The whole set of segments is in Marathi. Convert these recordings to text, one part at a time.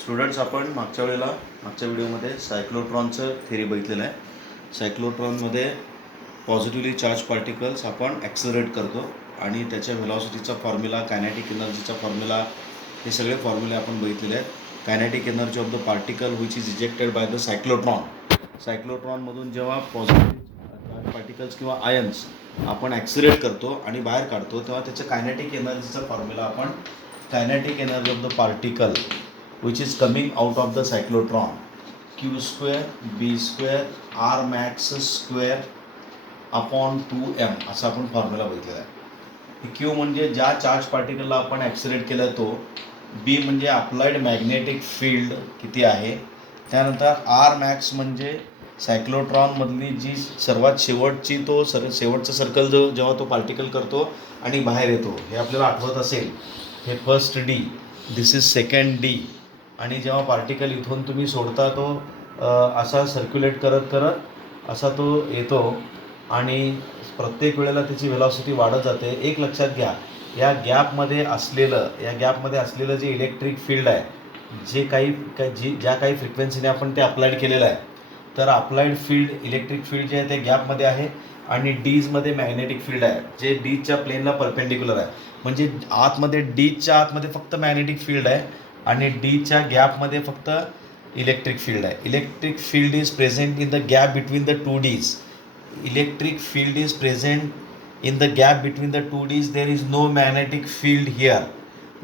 स्टुडंट्स, आपण मागच्या व्हिडिओमध्ये सायक्लोट्रॉनचं थेरी बघितलेलं आहे. सायक्लोट्रॉनमध्ये पॉझिटिव्हली चार्ज पार्टिकल्स आपण ॲक्सलरेट करतो आणि त्याच्या व्हेलॉसिटीचा फॉर्म्युला, कायनेटिक एनर्जीचा फॉर्म्युला, हे सगळे फॉर्म्युले आपण बघितलेले आहेत. Kinetic energy of the particle which is ejected by the सायक्लोट्रॉनमधून जेव्हा पॉझिटिव्ह चार्ज पार्टिकल्स किंवा आयन्स आपण ॲक्सलरेट करतो आणि बाहेर काढतो, तेव्हा त्याच्या कायनेटिक एनर्जीचा फॉर्म्युला आपण kinetic energy of the particle which is coming out of the cyclotron, q square b square r max square upon 2m असा आपण फॉर्म्युला बघितलेला आहे. क्यू म्हणजे ज्या चार्ज पार्टिकलला आपण ॲक्सिलेट केलं तो, बी म्हणजे अप्लाइड मॅग्नेटिक फील्ड किती आहे, त्यानंतर आर मॅक्स म्हणजे सायक्लोट्रॉनमधली जी सर्वात शेवटची शेवटचं सर्कल जेव्हा तो पार्टिकल करतो आणि बाहेर येतो, हे आपल्याला आठवत असेल. हे first D, this is second D. आणि जेव्हा पार्टिकल इथून तुम्ही सोडता तो असा सर्क्युलेट करत करत असा तो येतो आणि प्रत्येक वेळेला त्याची व्हेलॉसिटी वाढत जाते. एक लक्षात घ्या, या गॅपमध्ये असलेलं जे इलेक्ट्रिक फील्ड आहे, ज्या काही फ्रिक्वेन्सीने आपण ते अप्लाइड केलेलं आहे, तर अप्लाइड फील्ड, इलेक्ट्रिक फील्ड जे आहे ते गॅपमध्ये आहे आणि डीजमध्ये मॅग्नेटिक फील्ड आहे जे डीजच्या प्लेनला परपेंडिक्युलर आहे. म्हणजे डीजच्या आतमध्ये फक्त मॅग्नेटिक फील्ड आहे आणि डीच्या गॅपमध्ये फक्त इलेक्ट्रिक फील्ड आहे. Electric field is present in the gap between the two dees. Electric field is present in the gap between the two dees. There is no magnetic field here,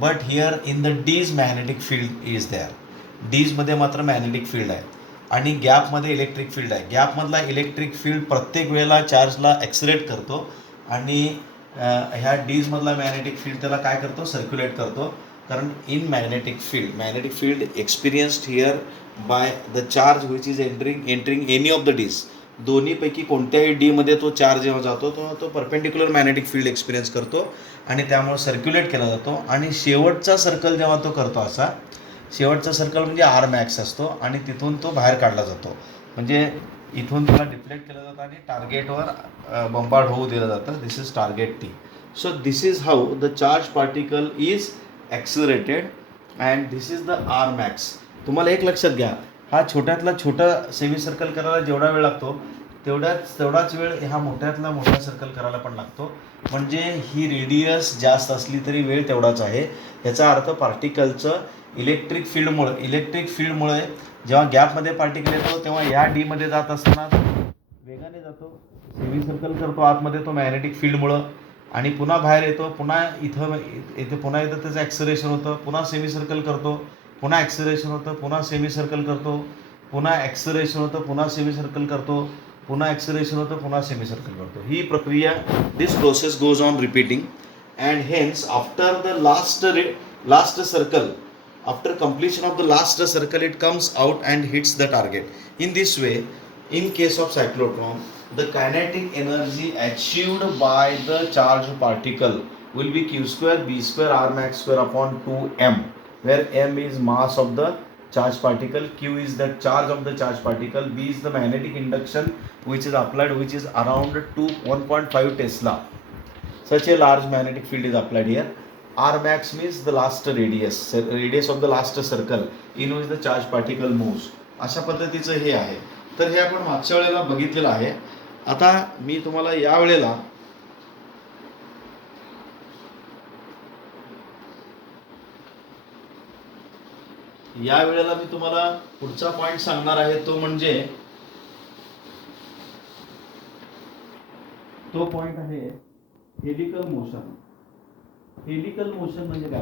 but here in the dees magnetic field is there. डीजमध्ये मात्र मॅग्नेटिक फील्ड आहे आणि गॅपमध्ये इलेक्ट्रिक फील्ड आहे. गॅपमधला इलेक्ट्रिक फील्ड प्रत्येक वेळेला चार्जला ॲक्सिलेट करतो आणि ह्या डीजमधला मॅग्नेटिक फील्ड त्याला काय करतो, सर्क्युलेट करतो. कारण in magnetic field experienced here by the charge which is entering any of the dees. दोन्हीपैकी कोणत्याही डीमध्ये तो चार्ज जेव्हा जातो तो परपेंडिक्युलर मॅग्नेटिक फील्ड एक्सपिरियन्स करतो आणि त्यामुळे सर्क्युलेट केला जातो. आणि शेवटचा सर्कल जेव्हा तो करतो, असा शेवटचा सर्कल म्हणजे आर मॅक्स असतो आणि तिथून तो बाहेर काढला जातो. म्हणजे इथून त्याला डिफ्लेक्ट केलं जातं आणि टार्गेटवर बंबार्ड होऊ दिलं जातं. This is target T. So this is how the charge particle is accelerated and this is the R max. तुम्हाला एक लक्षात घ्या, हा छोट्यातला छोटा सेमी सर्कल करायला जेवढा वेळ लागतो तेवढाच वेळ ह्या मोठ्यातला मोठा सर्कल करायला पण लागतो. म्हणजे ही रेडियस जास्त असली तरी वेळ तेवढाच आहे. याचा अर्थ पार्टिकलचं इलेक्ट्रिक फील्डमुळे जेव्हा गॅपमध्ये पार्टिकल येतो तेव्हा या डीमध्ये जात असताना वेगाने जातो, सेमी सर्कल करतो आतमध्ये तो मॅग्नेटिक फील्डमुळं, आणि पुन्हा बाहेर येतो, पुन्हा पुन्हा येतं त्याचं ॲक्सिलरेशन होतं, पुन्हा सेमी सर्कल करतो, पुन्हा ॲक्सिलरेशन होतं, पुन्हा सेमी सर्कल करतो, पुन्हा ॲक्सिलरेशन होतं, पुन्हा सेमी सर्कल करतो, पुन्हा ॲक्सिलरेशन होतं, पुन्हा सेमी सर्कल करतो. ही प्रक्रिया, this process goes on repeating and hence after the last circle, after completion of the last circle, it comes out and hits the target. In this way, in case of cyclotron, the kinetic energy achieved by the charged particle will be q square b square r max square upon 2m, where m is mass of the charged particle, q is the charge of the charged particle, b is the magnetic induction which is applied, which is around 1.5 Tesla. Such a large magnetic field is applied here. R max means the last radius of the last circle in which the charged particle moves. अशा पद्धतीचं हे आहे. तर हे आपण मागच्या वेळेला बघितलेलं आहे. आता मी तुम्हाला या वेळेला पुढचा पॉइंट सांगणार आहे. तो म्हणजे तो पॉइंट आहे हेलिकल मोशन. हेलिकल मोशन म्हणजे काय?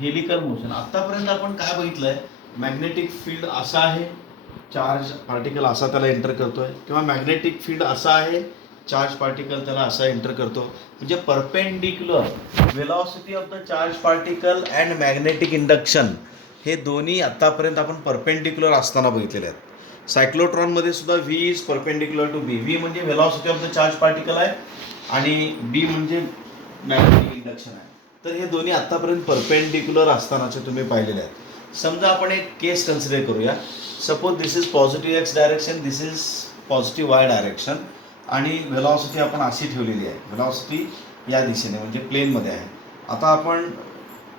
हेलिकल मोशन आतापर्यंत आपण काय बघितलंय, मॅग्नेटिक फील्ड असा आहे, चार्ज पार्टिकल असा त्याला एंटर करतोय, किंवा मॅग्नेटिक फील्ड असा आहे, चार्ज पार्टिकल त्याला असा एंटर करतो. म्हणजे perpendicular velocity of the charge particle and magnetic induction, हे दोन्ही आतापर्यंत आपण परपेंडिक्युलर असताना बघितलेले आहेत. सायक्लोट्रॉनमध्ये सुद्धा V is perpendicular to B. V म्हणजे velocity of the charge particle आहे आणि बी म्हणजे मॅग्नेटिक इंडक्शन आहे. तर हे दोन्ही आत्तापर्यंत परपेंडिक्युलर असतानाचे तुम्ही पाहिलेले आहेत. समजा आपण एक केस कन्सिडर करूया. Suppose this is positive x direction, this is positive Y direction, आणि वेलॉसिटी आपण अशी ठेवलेली आहे. वेलॉसिटी या दिशेने म्हणजे प्लेनमध्ये आहे. आता आपण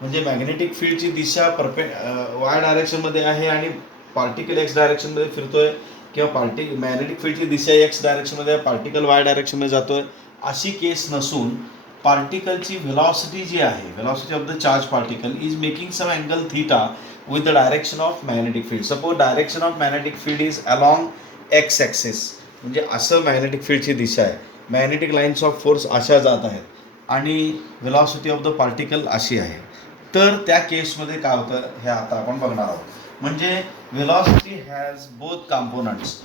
म्हणजे मॅग्नेटिक फील्डची दिशा वाय डायरेक्शनमध्ये आहे आणि पार्टिकल एक्स डायरेक्शनमध्ये फिरतोय, किंवा मॅग्नेटिक फील्डची दिशा एक्स डायरेक्शनमध्ये आहे, पार्टिकल वाय डायरेक्शनमध्ये जातोय, अशी केस नसून पार्टिकलची व्हेलॉसिटी जी आहे, velocity of the charge particle is making some angle theta with the direction of magnetic field. Suppose direction of magnetic field is along X axis, म्हणजे असं मॅग्नेटिक फील्डची दिशा आहे, मॅग्नेटिक लाईन्स ऑफ फोर्स अशा जात आहेत आणि व्हेलॉसिटी ऑफ द पार्टिकल अशी आहे. तर त्या केसमध्ये काय होतं हे आता आपण बघणार आहोत. म्हणजे velocity has both components,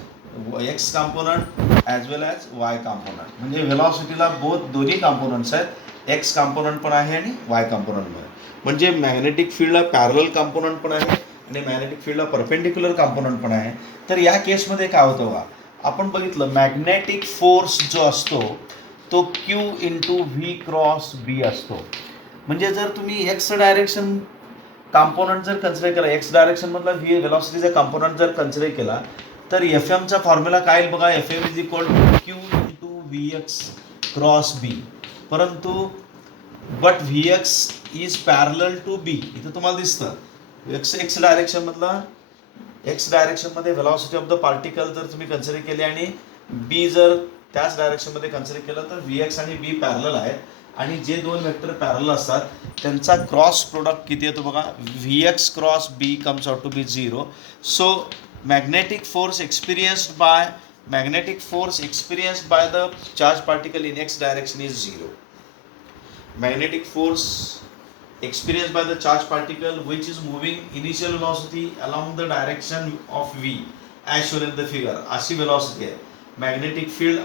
x component as well as Y component. म्हणजे व्हेलॉसिटीला दोन्ही कॉम्पोनंट्स आहेत, एक्स कॉम्पोनंट पण आहे आणि वाय कॉम्पोनंट पण आहे. म्हणजे मॅग्नेटिक फील्डला पॅरलल कॉम्पोनंट पण आहे आणि मॅग्नेटिक फील्डला परपेंडिक्युलर कॉम्पोनंट पण आहे. तर या केसमध्ये काय होतं बघा, आपण बघितलं मॅग्नेटिक फोर्स जो असतो तो Q into V cross B असतो. म्हणजे जर तुम्ही एक्स डायरेक्शन कॉम्पोनंट जर कन्सिडर केला, एक्स डायरेक्शनमधला व्हेलॉसिटीचा कॉम्पोनंट जर कन्सिडर केला, तर एफ एमचा फॉर्म्युला काय येईल बघा, F M is equal to Q into V X cross B. परंतु but V X is parallel to B, इथं तुम्हाला दिसतं एक्स डायरेक्शनमध्ये व्हेलॉसिटी ऑफ द पार्टिकल जर तुम्ही कन्सिडर केली आणि बी जर त्याच डायरेक्शनमध्ये कन्सिडर केलं, तर व्ही एक्स आणि बी पॅरलल आहेत. आणि जे दोन वेक्टर पॅरलल असतात त्यांचा क्रॉस प्रोडक्ट किती येतो बघा, V X cross B comes out to be 0. So magnetic force experienced by the charge particle in x direction is 0. Magnetic force experienced by the charge particle which is moving initial velocity along the direction of v as shown in the figure, अशी velocity आहे. मॅग्नेटिक फील्ड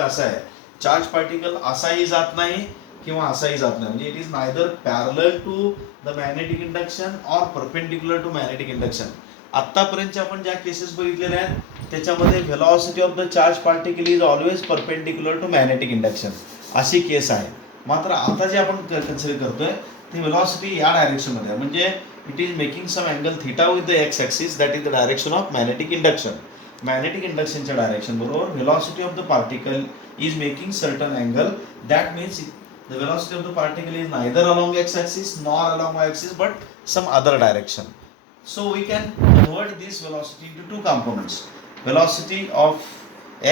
असा आहे, चार्ज पार्टिकल असाही जात नाही किंवा असाही जात नाही. म्हणजे it is neither parallel to the magnetic induction or perpendicular to magnetic induction. आत्तापर्यंत आपण ज्या केसेस बघितलेल्या आहेत त्याच्यामध्ये velocity of the charge particle is always perpendicular to magnetic induction, अशी केस आहे. मात्र आता जे आपण कन्सिडर करतोय ती व्हेलॉसिटी या डायरेक्शनमध्ये आहे. म्हणजे it is making some angle theta with the X axis, that is the direction of magnetic induction. Magnetic इंडक्शनच्या डायरेक्शन बरोबर velocity of the particle is making certain angle. That means the velocity of the particle is neither along x axis nor along y axis but some other direction. So we can convert this velocity into two components, velocity of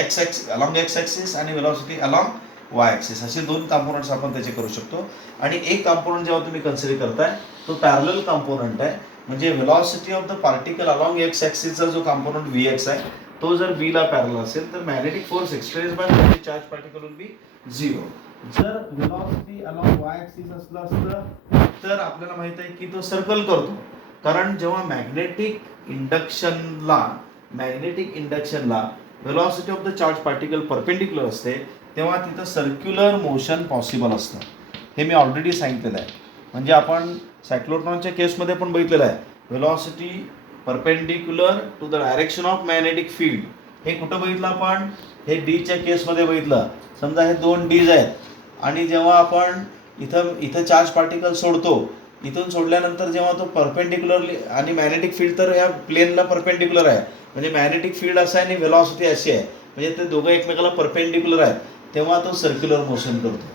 x axis along x axis आणि velocity along y axis, असे दोन कंपोनेंट्स आपण त्याचे करू शकतो. आणि एक कंपोनेंट जेव्हा तुम्ही कन्सिडर करताय तो पॅरलल कंपोनेंट आहे. म्हणजे velocity of the particle along x axis चा जो कंपोनेंट vx आहे तो जर b ला पॅरलल असेल तर magnetic force expressed by the charge particle will be 0. जर व्हेलॉसिटी अलॉंग वाय ॲक्सिस असलं असतं तर आपल्याला माहित आहे की तो सर्कल करतो. कारण जेव्हा मॅग्नेटिक इंडक्शनला velocity of the charge particle perpendicular असते तेव्हा तिथं सर्क्युलर मोशन पॉसिबल असतं. हे मी ऑलरेडी सांगितलेलं आहे. म्हणजे आपण सायक्लोट्रॉनच्या केसमध्ये पण बघितलेलं आहे, velocity perpendicular to the direction of magnetic field. हे कुठं बघितलं आपण, हे डीच्या केसमध्ये बघितलं. समजा हे दोन डीज आहेत आणि जेव्हा आपण इथं चार्ज पार्टिकल सोडतो, इथून सोडल्यानंतर जेव्हा तो परपेंडिक्युलरली आणि मॅग्नेटिक फील्ड तर ह्या प्लेनला परपेंडिक्युलर आहे, म्हणजे मॅग्नेटिक फील्ड असं आहे आणि व्हेलॉसिटी अशी आहे, म्हणजे ते दोघं एकमेकाला परपेंडिक्युलर आहेत, तेव्हा तो सर्क्युलर मोशन करतो.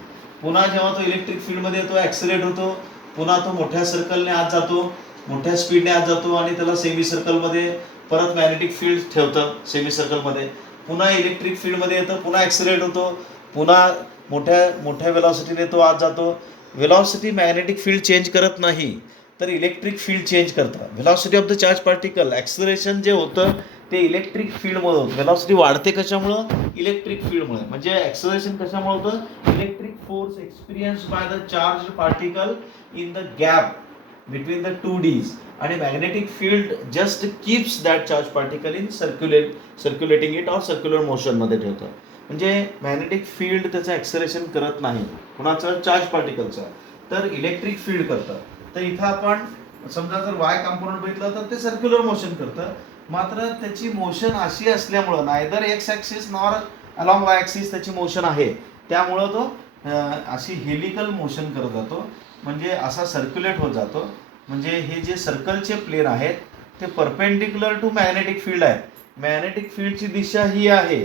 पुन्हा जेव्हा तो इलेक्ट्रिक फील्डमध्ये येतो ॲक्सिलेट होतो, पुन्हा तो मोठ्या सर्कलने आत जातो, मोठ्या स्पीडने आत जातो आणि त्याला सेमी सर्कलमध्ये परत मॅग्नेटिक फील्ड ठेवतं सेमी सर्कलमध्ये, पुन्हा इलेक्ट्रिक फील्डमध्ये येतं, पुन्हा ॲक्सिलेट होतो, पुन्हा मोठ्या वेलॉसिटीने तो आत जातो. वेलॉसिटी मॅग्नेटिक फील्ड चेंज करत नाही तर इलेक्ट्रिक फील्ड चेंज करतं. Velocity of the charge particle acceleration जे होतं ते इलेक्ट्रिक फील्डमुळे होतं. व्हेलॉसिटी वाढते कशामुळं, इलेक्ट्रिक फील्डमुळे. म्हणजे ॲक्सिलरेशन कशामुळे होतं, electric force experience by the charge particle in the gap between the two dees. आणि magnetic field just keeps that charge particle in circulating it or circular मोशनमध्ये ठेवतं. म्हणजे मॅग्नेटिक फील्ड त्याचं ॲक्सेलरेशन करत नाही, कुणाचं, चार्ज पार्टिकलचं, तर इलेक्ट्रिक फील्ड करतं. तर इथं आपण समजा जर वाय कंपोनंट बघितलं तर ते सर्क्युलर मोशन करतं. मात्र त्याची मोशन अशी असल्यामुळं neither x axis nor along Y axis त्याची मोशन आहे, त्यामुळं तो अशी हेलिकल मोशन करत जातो, म्हणजे असा सर्क्युलेट होत जातो. म्हणजे हे जे सर्कलचे प्लेन आहेत ते परपेंडिक्युलर टू मॅग्नेटिक फील्ड आहे. मॅग्नेटिक फील्डची दिशा ही आहे,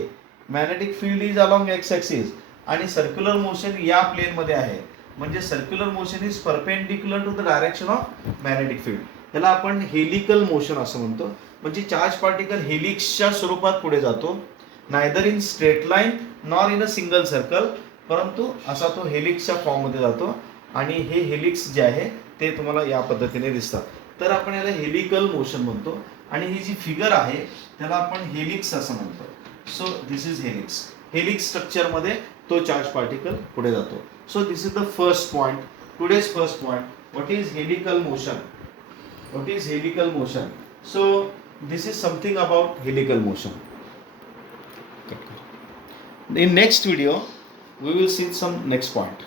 magnetic field is along X axis आणि सर्क्युलर मोशन या प्लेनमध्ये आहे. म्हणजे circular motion is perpendicular to the direction of magnetic field. याला आपण हेलिकल मोशन असं म्हणतो. म्हणजे चार्ज पार्टिकल हेलिक्सच्या स्वरूपात पुढे जातो, neither in straight line nor in a single circle, परंतु असा तो हेलिक्सच्या फॉर्ममध्ये जातो. आणि हे हेलिक्स जे आहे ते तुम्हाला या पद्धतीने दिसतात. तर आपण याला हेलिकल मोशन म्हणतो. आणि ही जी फिगर आहे त्याला आपण हेलिक्स असं म्हणतो. So this is helix. Helix स्ट्रक्चरमध्ये तो चार्ज पार्टिकल पुढे जातो. So this is the first point, today's first point. What is helical motion? What is helical motion? So this is something about helical motion. In next video we will see some next point.